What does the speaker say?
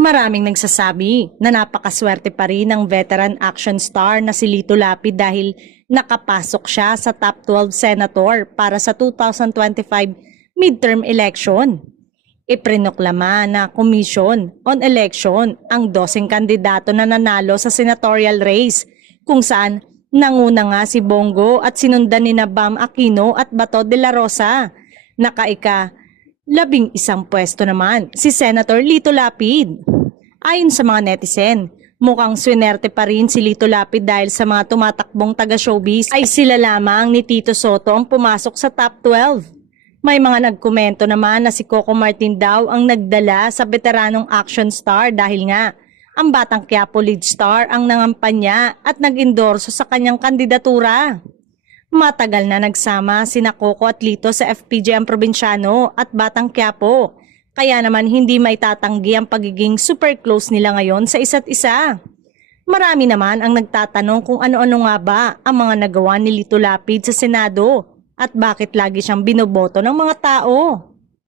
Maraming nagsasabi na napakaswerte pa rin ng veteran action star na si Lito Lapid dahil nakapasok siya sa top 12 senator para sa 2025 midterm election. Iprinoklama na Commission on Election ang 12 kandidato na nanalo sa senatorial race kung saan nanguna nga si Bongo at sinundan ni Bam Aquino at Bato de la Rosa. Nakaika 11 pwesto naman si Senator Lito Lapid. Ayon sa mga netizen, mukhang swinerte pa rin si Lito Lapid dahil sa mga tumatakbong taga-showbiz ay sila lamang ni Tito Soto ang pumasok sa top 12. May mga nagkomento naman na si Coco Martin daw ang nagdala sa veteranong action star dahil nga ang Batang Quiapo lead star ang nangampanya at nag-endorso sa kanyang kandidatura. Matagal na nagsama sina Coco at Lito sa FPJ ang Probinsyano at Batang Quiapo, kaya naman hindi maitatanggi ang pagiging super close nila ngayon sa isa't isa. Marami naman ang nagtatanong kung ano-ano nga ba ang mga nagawa ni Lito Lapid sa Senado at bakit lagi siyang binoboto ng mga tao.